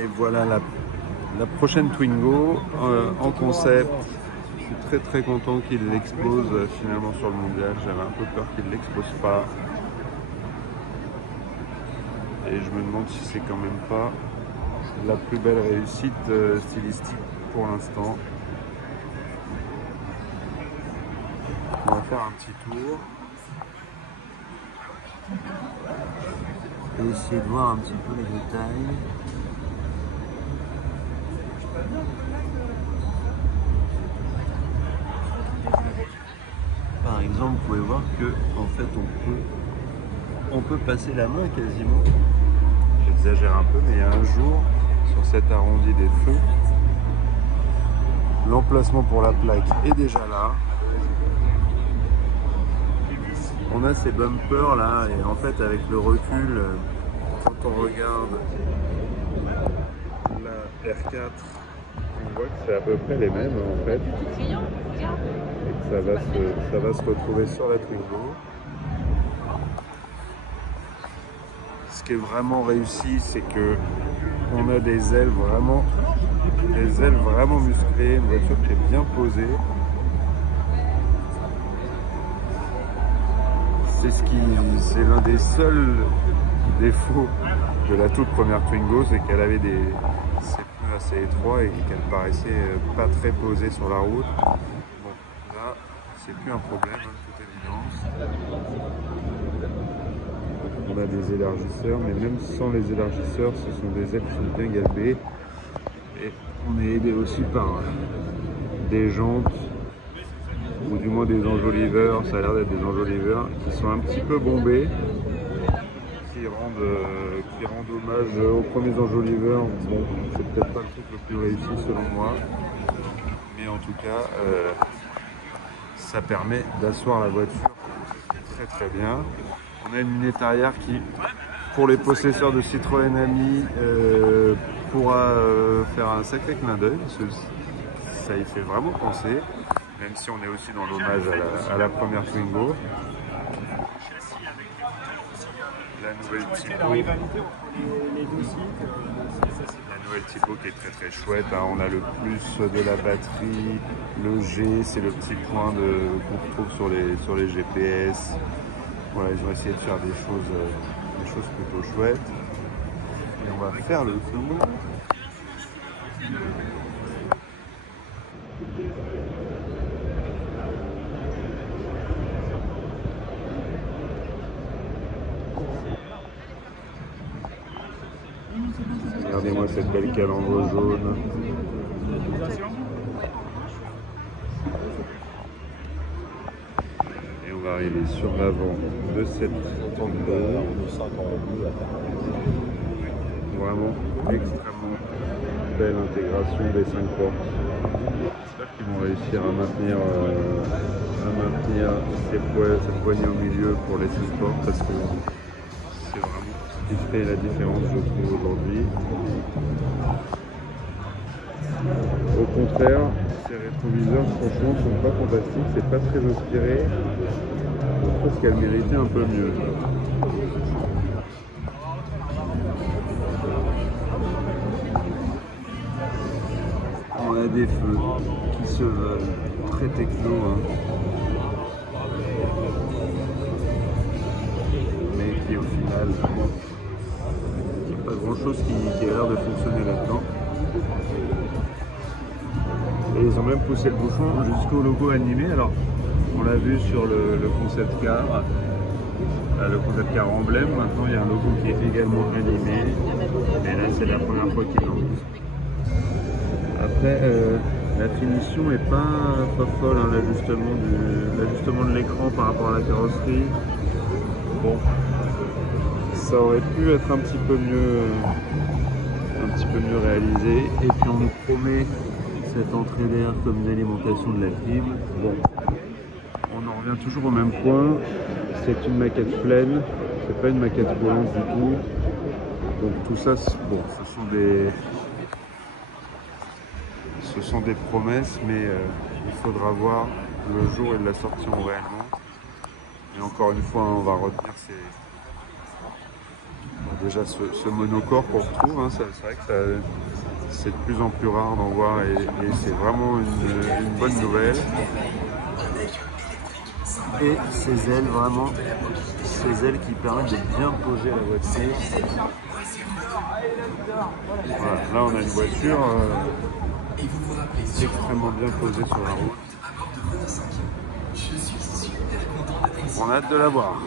Et voilà la prochaine Twingo en concept. Je suis très content qu'il l'expose finalement sur le mondial. J'avais un peu peur qu'il ne l'expose pas. Et je me demande si c'est quand même pas la plus belle réussite stylistique pour l'instant. On va faire un petit tour. Et essayer de voir un petit peu les détails. Par exemple, vous pouvez voir que en fait on peut passer la main quasiment. J'exagère un peu, mais il y a un jour, sur cet arrondi des feux, l'emplacement pour la plaque est déjà là. On a ces bumpers là, et en fait avec le recul, quand on regarde la R4, on voit que c'est à peu près les mêmes en fait. Et que ça va se retrouver sur la Twingo. Ce qui est vraiment réussi, c'est que on a des ailes vraiment musclées, une voiture qui est bien posée. C'est l'un des seuls défauts de la toute première Twingo, c'est qu'elle avait ses pneus assez étroits et qu'elle paraissait pas très posée sur la route. Bon, là, c'est plus un problème, de toute évidence. On a des élargisseurs, mais même sans les élargisseurs, ce sont des ailes qui sont bien galbées. Et on est aidé aussi par des jantes, ou du moins des enjoliveurs, ça a l'air d'être des enjoliveurs, qui sont un petit peu bombés, qui rendent hommage aux premiers enjoliveurs. Bon, c'est peut-être pas le truc le plus réussi selon moi, mais en tout cas, ça permet d'asseoir la voiture très bien. On a une lunette arrière qui, pour les possesseurs de Citroën Ami, pourra faire un sacré clin d'œil, parce que ça y fait vraiment penser, même si on est aussi dans l'hommage à la première Twingo. La nouvelle Tipo qui est très chouette, hein. On a le plus de la batterie, le G, c'est le petit point qu'on retrouve sur les GPS. Voilà, ils ont essayé de faire des choses plutôt chouettes. Et on va faire le tour. Regardez-moi cette belle calandre jaune. Et on va arriver sur l'avant de cette Twingo. Vraiment extrêmement belle intégration des 5 portes. J'espère qu'ils vont réussir à maintenir cette poignée au milieu pour les 5 portes, parce que c'est vraiment ce qui fait la différence, je trouve, aujourd'hui. Au contraire, ces rétroviseurs, franchement, sont pas fantastiques, c'est pas très inspiré. Je trouve qu'elle méritait un peu mieux. On a des feux qui se veulent très techno, hein. Mais qui au final, il n'y a pas grand chose qui a l'air de fonctionner là-dedans. Et ils ont même poussé le bouchon jusqu'au logo animé. Alors, on l'a vu sur le concept car, emblème. Maintenant, il y a un logo qui est également animé. Et là, c'est la première fois qu'ils l'ont mis. Après, la finition est pas folle, hein, l'ajustement de l'écran par rapport à la carrosserie. Bon, ça aurait pu être un petit peu mieux réalisé. Et puis on nous promet cette entrée d'air comme une alimentation de la fibre. Bon, on en revient toujours au même point. C'est une maquette pleine, c'est pas une maquette roulante du tout. Donc tout ça, bon, ce sont des promesses, mais il faudra voir le jour ils la sortiront réellement. Et encore une fois, on va retenir déjà ce monocore qu'on retrouve, hein, c'est vrai que c'est de plus en plus rare d'en voir et c'est vraiment une bonne nouvelle. Et ces ailes, vraiment, ces ailes qui permettent de bien poser la voiture. Voilà, là on a une voiture extrêmement bien posée sur la route. On a hâte de la voir.